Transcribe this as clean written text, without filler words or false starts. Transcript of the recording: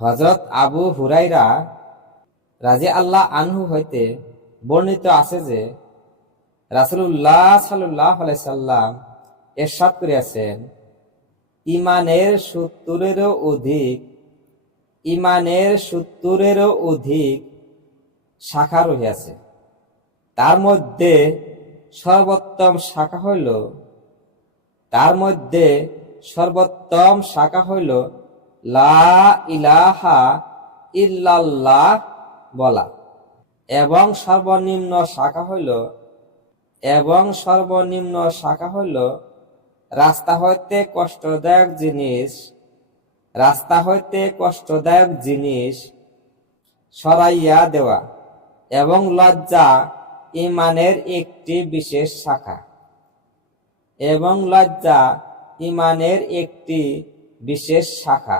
হযরত আবু হুরায়রা রাদিয়াল্লাহু আনহু হইতে বর্ণিত আছে যে রাসূলুল্লাহ সাল্লাল্লাহু আলাইহি সাল্লাম ইরশাদ করিয়াছেন, ইমানের 70-এরও অধিক শাখা রহিয়াছে। তার মধ্যে সর্বোত্তম শাখা হইল লা ইলাহা ইল্লাল্লাহ বলা, এবং সর্বনিম্ন শাখা হইল রাস্তা হইতে কষ্টদায়ক জিনিস সরাইয়া দেওয়া, এবং লজ্জা ঈমানের একটি বিশেষ শাখা।